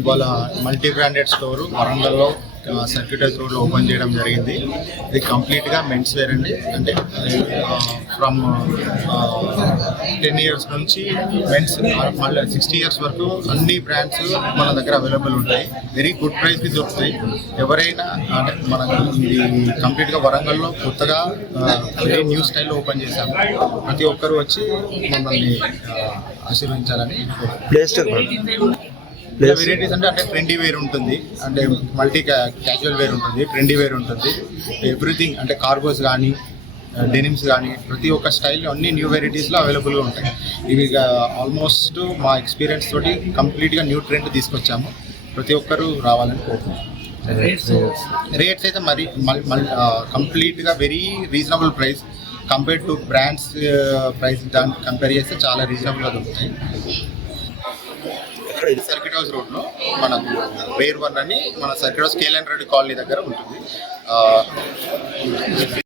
ఇవాళ multi branded store వరంగల్లో circuit house రోడ్లో ఓపెన్ చేయడం జరిగింది. ఇది కంప్లీట్గా మెన్స్ వేర్ అండి. అంటే ఫ్రమ్ టెన్ ఇయర్స్ నుంచి మెన్స్ మళ్ళీ సిక్స్టీ ఇయర్స్ వరకు అన్ని బ్రాండ్స్ మన దగ్గర అవైలబుల్ ఉంటాయి. వెరీ గుడ్ ప్రైస్కి దొరుకుతాయి. ఎవరైనా అంటే మనకు ఇది కంప్లీట్గా వరంగల్లో కొత్తగా వెరీ న్యూ స్టైల్లో ఓపెన్ చేశాము. ప్రతి ఒక్కరు వచ్చి మమ్మల్ని ఆశీర్వించాలని ప్లేస్ వెరైటీస్ అంటే అంటే ట్రెండీ వేర్ ఉంటుంది. అంటే మల్టీ క్యాజువల్ వేర్ ఉంటుంది ట్రెండీ వేర్ ఉంటుంది. ఎవ్రీథింగ్ అంటే కార్గోస్ కానీ డెనిమ్స్ కానీ ప్రతి ఒక్క స్టైల్ అన్ని న్యూ వెరైటీస్లో అవైలబుల్గా ఉంటాయి. ఇవి ఆల్మోస్ట్ మా ఎక్స్పీరియన్స్ తోటి కంప్లీట్గా న్యూ ట్రెండ్ తీసుకొచ్చాము. ప్రతి ఒక్కరూ రావాలని కోరుకుంటున్నాం. రేట్స్ అయితే మరి కంప్లీట్గా very reasonable price compare to brands price దాన్ని కంపేర్ చేస్తే చాలా రీజనబుల్గా దొరుకుతాయి. సర్కిట్ హౌస్ రోడ్లో మనకు వేర్ వన్ అని మన circuit house KLN Reddy colony దగ్గర ఉంటుంది.